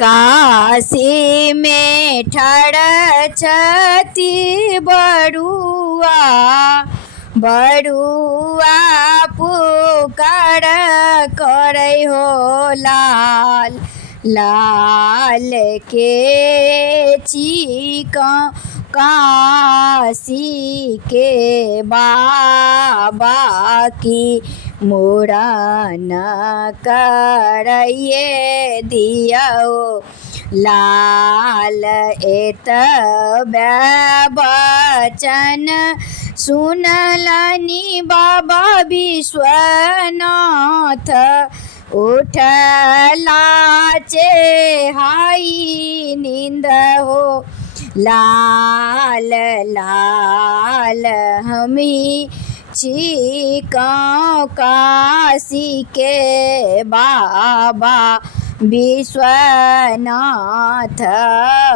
काशी में ठाड़ छती बड़ुआ बड़ुआ पुकार करे हो लाल लाल के चीक काशी के बाबा की मुड़न करइए दियो लाल एत बचन सुनलनि बाबा विश्वनाथ उठला हाई नींद हो लाल लाल हमी चीकों काशी के बाबा विश्वनाथ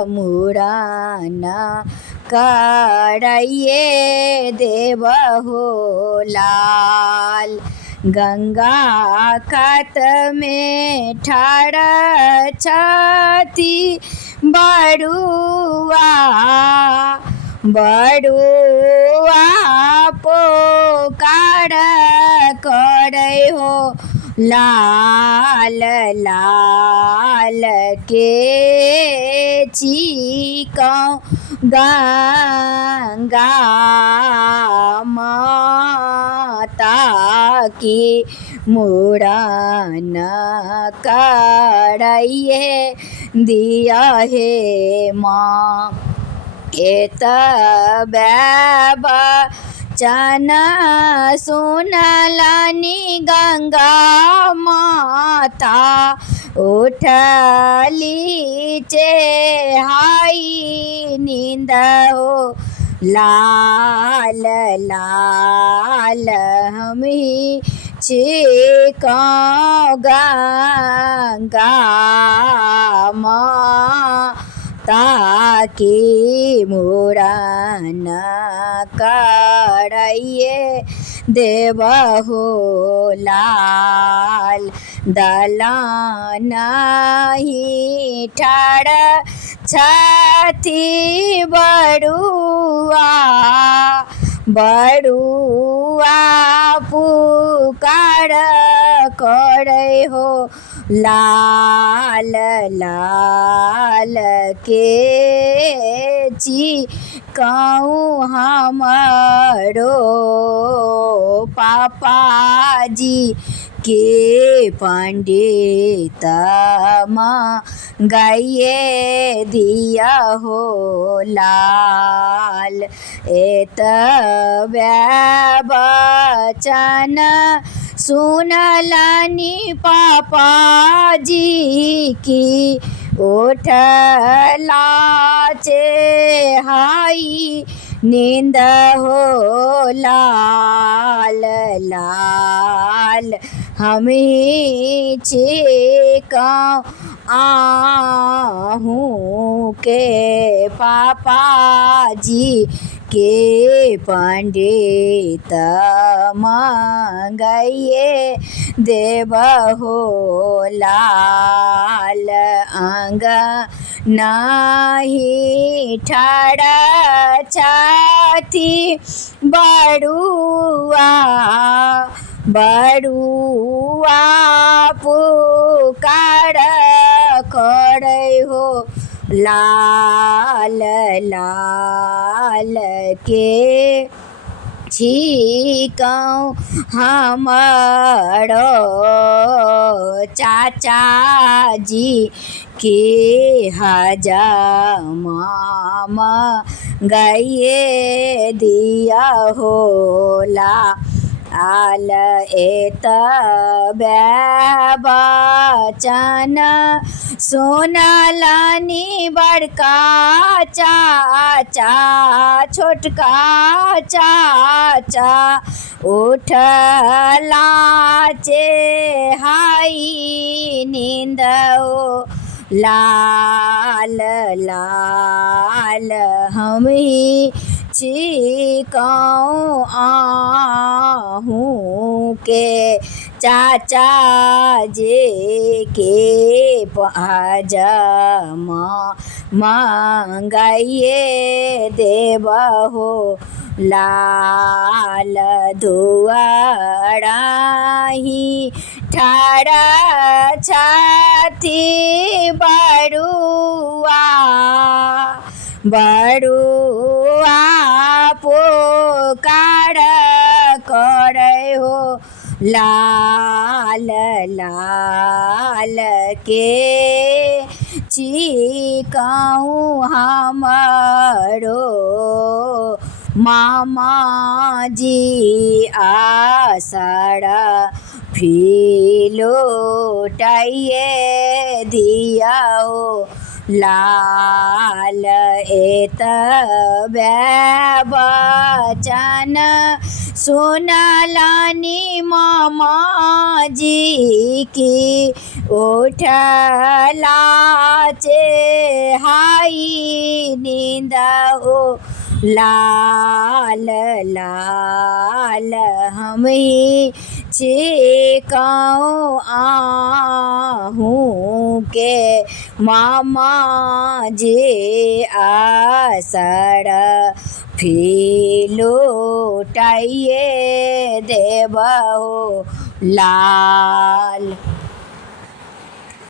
मुड़न करइए देव हो लाल गंगा खात में ठाड़ छती बड़ुआ बड़ुआ पुकार करे हो लाल लाल के चीकों गंगा माता की मुड़न करइए दिया हे माँ एत बचन सुनलनि गंगा माता उठली हाई नींद हो लाल लाल हमी चीकों गंगा माता की मुड़न करइए देव हो लाल दलान ही ठाड़ छती बड़ुआ बड़ुआ पुकार करे हो लाल लाल के चीकों हमरो पापा जी के पंडित गाइए दिया हो लाल एत बचन सुनलनि पापा जी की उठला हाई नींद हो लाल लाल हमी चीकों आहूँ के पापा जी के पंडित मंगाइए देव हो लाल अंग नाही ठाड़ छती बड़ुआ बड़ुआ पुकार करे हो लाल लाल के चीकों हमरो चाचा जी के हजमामा गाइए दिया हो लाल एत बचन सुनलनि बड़का चाचा छोटका चाचा उठला हाई नींद हो लाल लाल हमी चीकों आहूँ के चाचा जे के पाज मंगाइए देबहो लाल दुआराही ठाड़ा छाती बड़ुआ बड़ुआ पोकार करे हो लाल लाल के चिकाऊँ हमरो मामा जी आषाढ़ फिलोटाइए दियाओ लाल एत बचन सुनलानी मामा जी की उठला चे हाई नींद हो लाल लाल हम ही चिकाऊँ आहूँ के मामा जी आषाढ़ फिलोटाइए देबहो लाल।